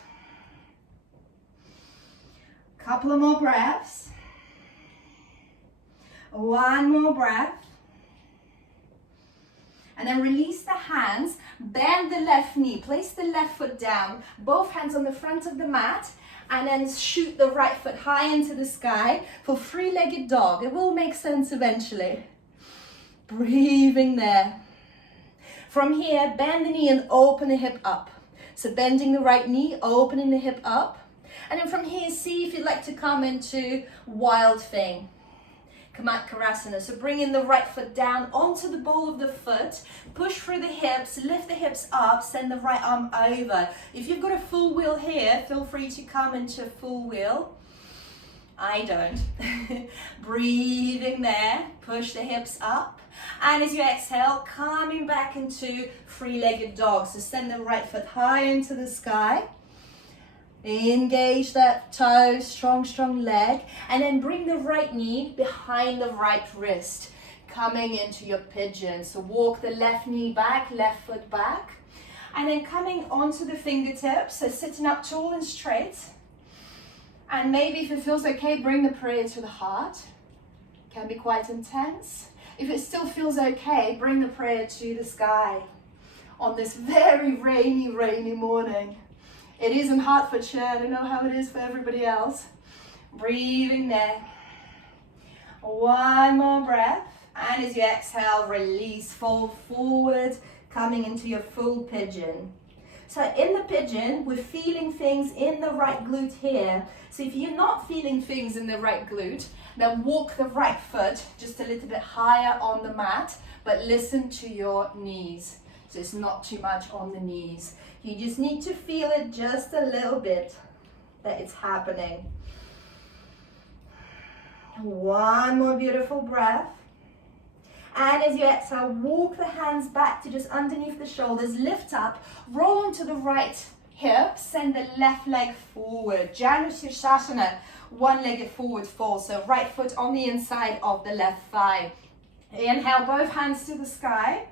Couple of more breaths. One more breath. And then release the hands, bend the left knee, place the left foot down, both hands on the front of the mat, and then shoot the right foot high into the sky for three-legged dog. It will make sense eventually. Breathing there. From here, bend the knee and open the hip up. So bending the right knee, opening the hip up. And then from here, see if you'd like to come into Wild Thing. Kamatkarasana. So bringing the right foot down onto the ball of the foot. Push through the hips, lift the hips up, send the right arm over. If you've got a full wheel here, feel free to come into a full wheel. I don't. Breathing there, push the hips up. And as you exhale, coming back into three-legged dog. So send the right foot high into the sky. Engage that toe, strong, strong leg. And then bring the right knee behind the right wrist. Coming into your pigeon. So walk the left knee back, left foot back. And then coming onto the fingertips. So sitting up tall and straight. And maybe if it feels okay, bring the prayer to the heart. Can be quite intense. If it still feels okay, bring the prayer to the sky on this very rainy, rainy morning. It is in Hertfordshire. I don't know how it is for everybody else. Breathing there. One more breath. And as you exhale, release, fold forward, coming into your full pigeon. So in the pigeon, we're feeling things in the right glute here. So if you're not feeling things in the right glute, then walk the right foot just a little bit higher on the mat, but listen to your knees. So it's not too much on the knees. You just need to feel it just a little bit that it's happening. One more beautiful breath. And as you exhale, walk the hands back to just underneath the shoulders, lift up, roll onto the right hip, send the left leg forward. Janushirshasana, one-legged forward fold. So right foot on the inside of the left thigh. Inhale, both hands to the sky.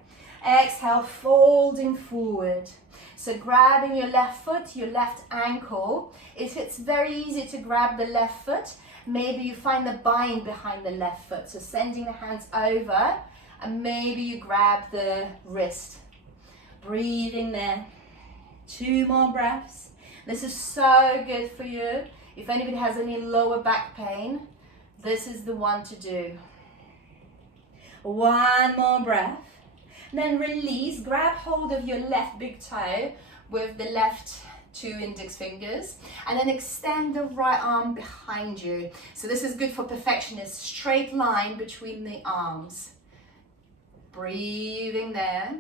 Exhale, folding forward. So grabbing your left foot, your left ankle. If it's very easy to grab the left foot, maybe you find the bind behind the left foot. So sending the hands over, and maybe you grab the wrist. Breathing there. 2 more breaths. This is so good for you. If anybody has any lower back pain, this is the one to do. 1 more breath. Then release, grab hold of your left big toe with the left 2 index fingers, and then extend the right arm behind you. So this is good for perfectionists, straight line between the arms. Breathing there.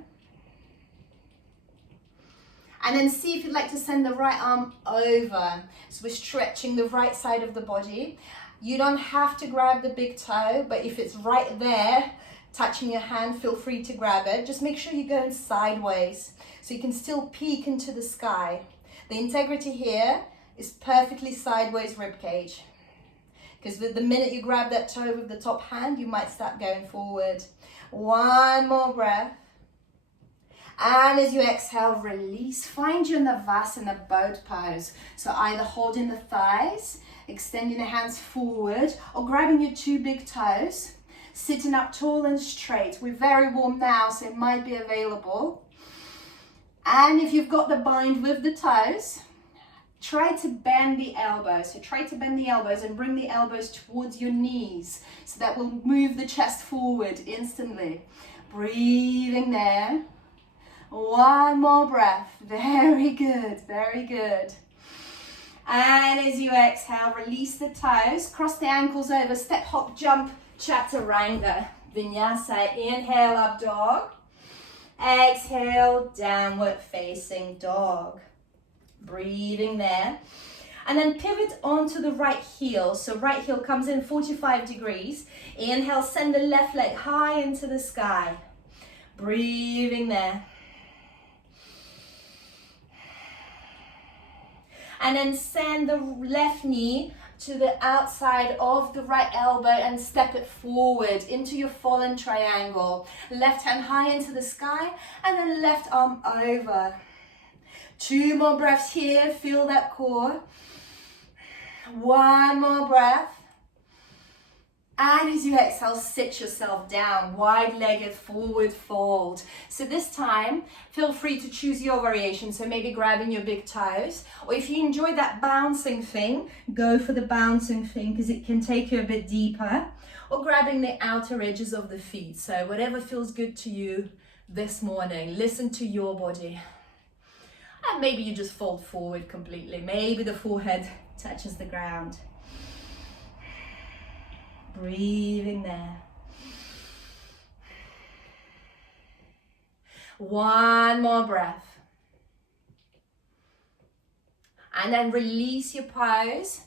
And then see if you'd like to send the right arm over. So we're stretching the right side of the body. You don't have to grab the big toe, but if it's right there, touching your hand, feel free to grab it. Just make sure you're going sideways so you can still peek into the sky. The integrity here is perfectly sideways rib cage. Because the minute you grab that toe with the top hand, you might start going forward. 1 more breath. And as you exhale, release. Find your Navasana boat pose. So either holding the thighs, extending the hands forward, or grabbing your 2 big toes. Sitting up tall and straight. We're very warm now, so it might be available. And if you've got the bind with the toes, try to bend the elbows. So try to bend the elbows and bring the elbows towards your knees. So that will move the chest forward instantly. Breathing there. 1 more breath. Very good, very good. And as you exhale, release the toes, cross the ankles over, step, hop, jump, chaturanga. Vinyasa, inhale, up dog. Exhale, downward facing dog. Breathing there. And then pivot onto the right heel. So right heel comes in 45 degrees. Inhale, send the left leg high into the sky. Breathing there. And then send the left knee to the outside of the right elbow and step it forward into your fallen triangle. Left hand high into the sky and then left arm over. 2 more breaths here, feel that core. 1 more breath. And as you exhale, sit yourself down, wide-legged forward fold. So this time, feel free to choose your variation. So maybe grabbing your big toes, or if you enjoy that bouncing thing, go for the bouncing thing because it can take you a bit deeper, or grabbing the outer edges of the feet. So whatever feels good to you this morning, listen to your body. And maybe you just fold forward completely. Maybe the forehead touches the ground. Breathing there. 1 more breath. And then release your pose.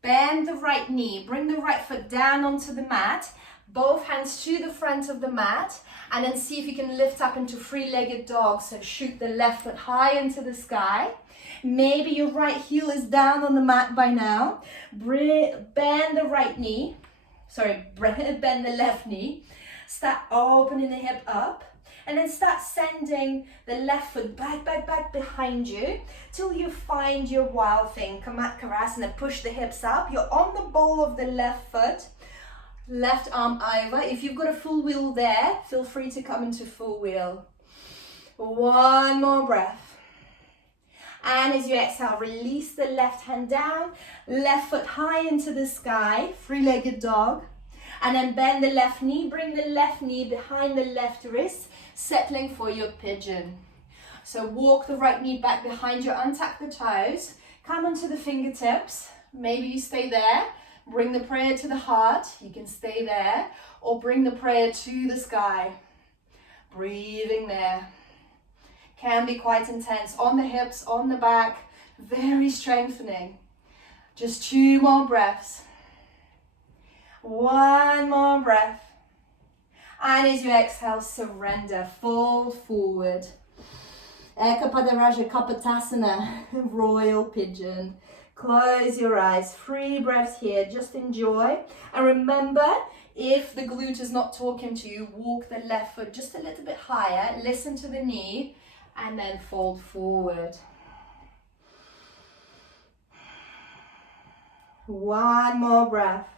Bend the right knee. Bring the right foot down onto the mat. Both hands to the front of the mat. And then see if you can lift up into 3-legged dog. So shoot the left foot high into the sky. Maybe your right heel is down on the mat by now. Bend the right knee. Bend the left knee. Start opening the hip up. And then start sending the left foot back behind you till you find your wild thing. Kamatkarasana, push the hips up. You're on the ball of the left foot. Left arm over. If you've got a full wheel there, feel free to come into full wheel. 1 more breath. And as you exhale, release the left hand down, left foot high into the sky, 3-legged dog. And then bend the left knee, bring the left knee behind the left wrist, settling for your pigeon. So walk the right knee back behind you, untuck the toes, come onto the fingertips. Maybe you stay there. Bring the prayer to the heart. You can stay there, or bring the prayer to the sky. Breathing there. Can be quite intense. On the hips, on the back. Very strengthening. Just 2 more breaths. 1 more breath. And as you exhale, surrender. Fold forward. Ekapadaraja Kapotasana, Royal Pigeon. Close your eyes. 3 breaths here. Just enjoy. And remember, if the glute is not talking to you, walk the left foot just a little bit higher. Listen to the knee. And then fold forward. 1 more breath.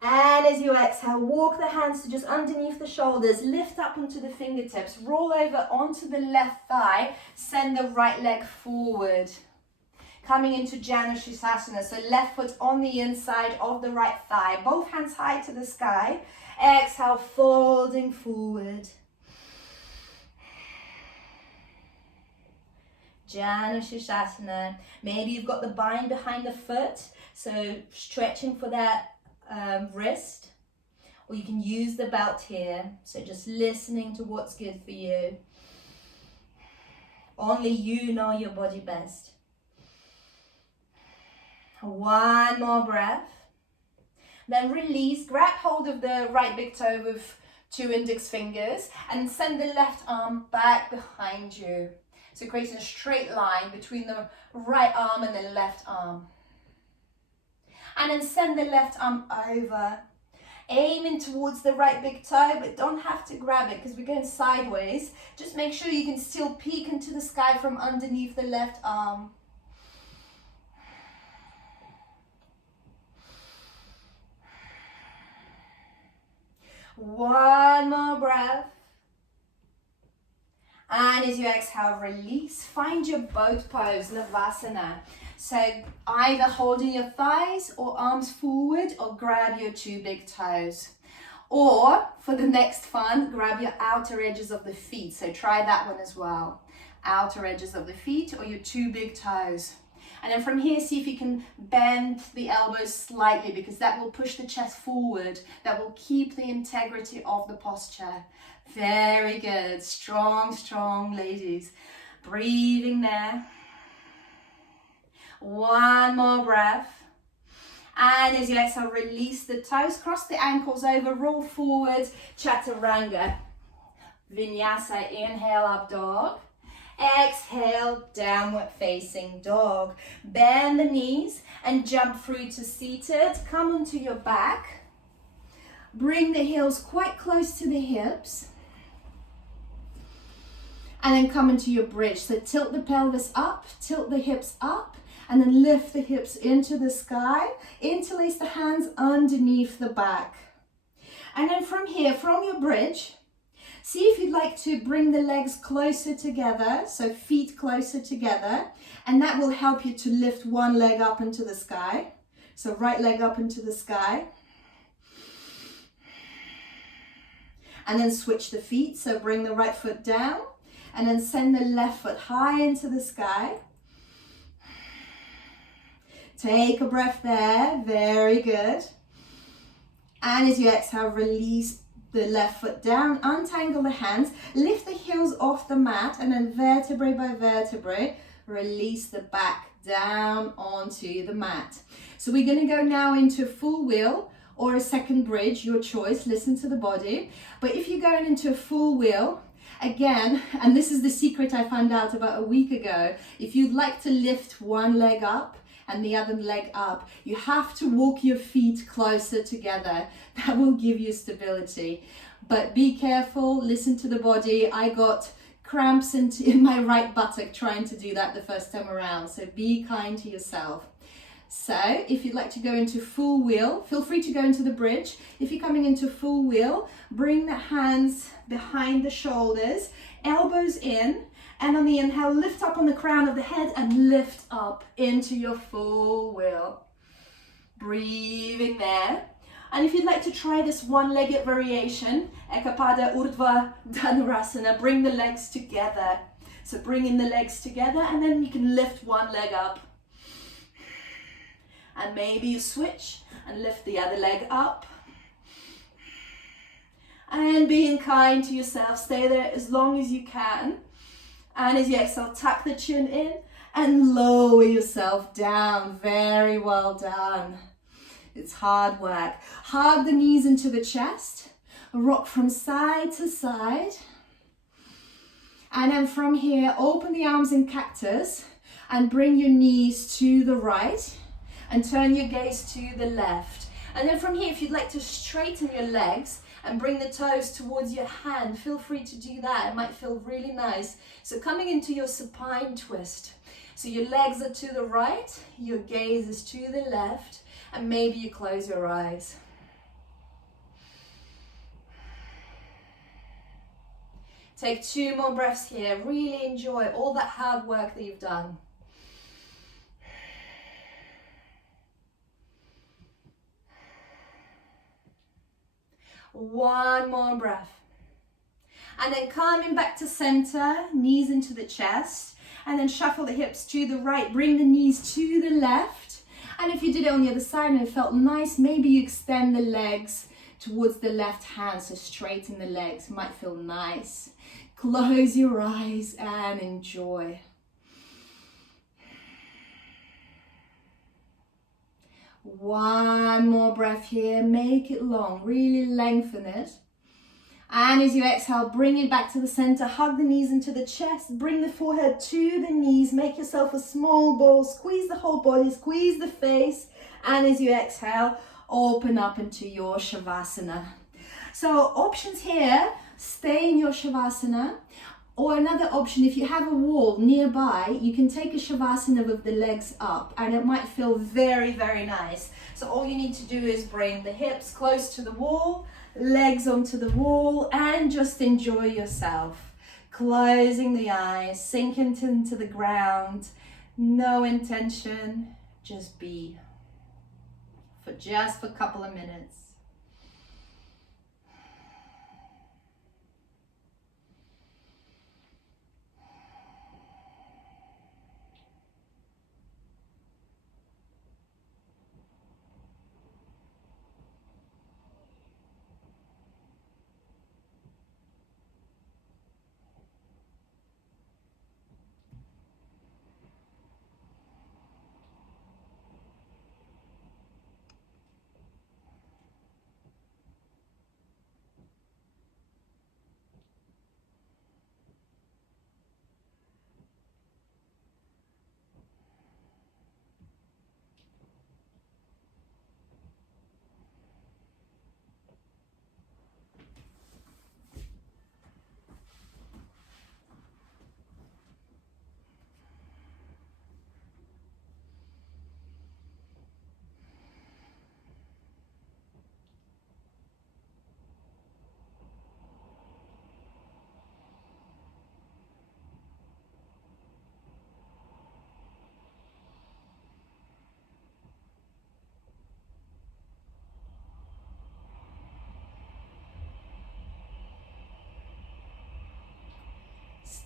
And as you exhale, walk the hands to just underneath the shoulders, lift up onto the fingertips, roll over onto the left thigh, send the right leg forward. Coming into Janu Sirsasana, so left foot on the inside of the right thigh, both hands high to the sky. Exhale, folding forward. Janu Sirsasana. Maybe you've got the bind behind the foot, so stretching for that wrist, or you can use the belt here. So just listening to what's good for you. Only you know your body best. 1 more breath. Then release, grab hold of the right big toe with 2 index fingers and send the left arm back behind you. So creating a straight line between the right arm and the left arm. And then send the left arm over, aiming towards the right big toe, but don't have to grab it because we're going sideways. Just make sure you can still peek into the sky from underneath the left arm. One more breath. And as you exhale, release. Find your boat pose, Navasana. So either holding your thighs or arms forward, or grab your 2 big toes. Or for the next fun, grab your outer edges of the feet. So try that one as well. Outer edges of the feet or your 2 big toes. And then from here, see if you can bend the elbows slightly, because that will push the chest forward. That will keep the integrity of the posture. Very good. Strong, strong ladies. Breathing there. 1 more breath. And as you exhale, release the toes, cross the ankles over, roll forward, chaturanga. Vinyasa, inhale, up dog. Exhale, downward facing dog. Bend the knees and jump through to seated. Come onto your back. Bring the heels quite close to the hips. And then come into your bridge. So tilt the pelvis up, tilt the hips up, and then lift the hips into the sky. Interlace the hands underneath the back. And then from here, from your bridge, see if you'd like to bring the legs closer together, so feet closer together, and that will help you to lift one leg up into the sky. So right leg up into the sky. And then switch the feet, so bring the right foot down, and then send the left foot high into the sky. Take a breath there, very good. And as you exhale, release the left foot down, untangle the hands, lift the heels off the mat, and then vertebrae by vertebrae, release the back down onto the mat. So we're going to go now into a full wheel or a second bridge, your choice, listen to the body. But if you're going into a full wheel, again, and this is the secret I found out about a week ago, if you'd like to lift one leg up and the other leg up, you have to walk your feet closer together. That will give you stability. But be careful, listen to the body. I got cramps in my right buttock trying to do that the first time around. So be kind to yourself. So if you'd like to go into full wheel, feel free to go into the bridge. If you're coming into full wheel, bring the hands behind the shoulders, elbows in, and on the inhale, lift up on the crown of the head and lift up into your full wheel. Breathing there. And if you'd like to try this one-legged variation, Ekapada Urdhva Dhanurasana, bring the legs together. So bringing the legs together, and then you can lift one leg up. And maybe you switch and lift the other leg up. And being kind to yourself, stay there as long as you can. And as you exhale, tuck the chin in and lower yourself down. Very well done. It's hard work. Hug the knees into the chest. Rock from side to side. And then from here, open the arms in cactus and bring your knees to the right and turn your gaze to the left. And then from here, if you'd like to straighten your legs and bring the toes towards your hand, feel free to do that. It might feel really nice. So coming into your supine twist. So your legs are to the right, your gaze is to the left, and maybe you close your eyes. Take 2 more breaths here. Really enjoy all that hard work that you've done. One more breath. And then coming back to center, knees into the chest, and then shuffle the hips to the right, bring the knees to the left. And if you did it on the other side and it felt nice, maybe you extend the legs towards the left hand, so straighten the legs, might feel nice. Close your eyes and enjoy. One more breath here, make it long, really lengthen it. And as you exhale, bring it back to the center, hug the knees into the chest, bring the forehead to the knees, make yourself a small ball, squeeze the whole body, squeeze the face, and as you exhale, open up into your Shavasana. So options here, stay in your Shavasana, or another option, if you have a wall nearby, you can take a Shavasana with the legs up, and it might feel very, very nice. So all you need to do is bring the hips close to the wall, legs onto the wall, and just enjoy yourself. Closing the eyes, sink into the ground, no intention, just be for just a couple of minutes.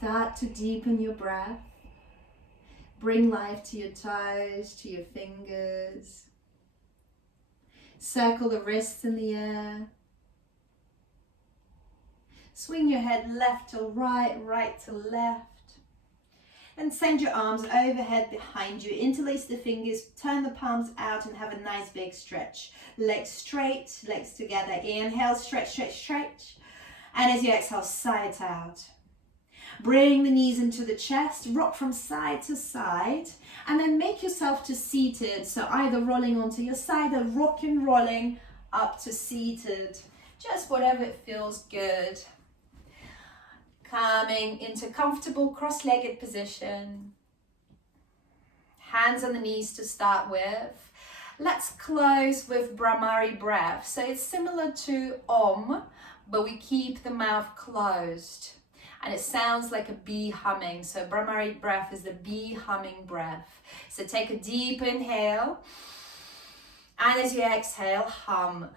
Start to deepen your breath. Bring life to your toes, to your fingers. Circle the wrists in the air. Swing your head left to right, right to left. And send your arms overhead behind you. Interlace the fingers, turn the palms out and have a nice big stretch. Legs straight, legs together. Inhale, stretch, stretch, stretch. And as you exhale, sides out. Bring the knees into the chest, rock from side to side, and then make yourself to seated. So either rolling onto your side or rocking, rolling up to seated. Just whatever it feels good. Coming into comfortable cross-legged position. Hands on the knees to start with. Let's close with Brahmari breath. So it's similar to Om, but we keep the mouth closed. And it sounds like a bee humming. So Brahmari breath is the bee humming breath. So take a deep inhale. And as you exhale, hum.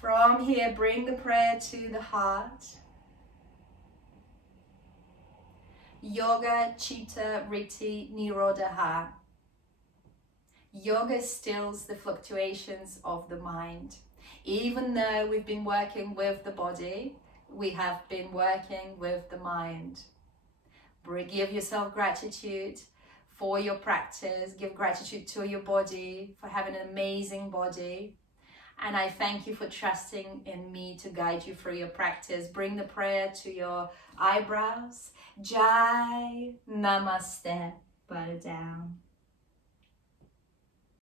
From here, bring the prayer to the heart. Yoga Chitta Ritti Nirodha. Yoga stills the fluctuations of the mind. Even though we've been working with the body, we have been working with the mind. Give yourself gratitude for your practice. Give gratitude to your body for having an amazing body. And I thank you for trusting in me to guide you through your practice. Bring the prayer to your eyebrows. Jai Namaste. Bow down.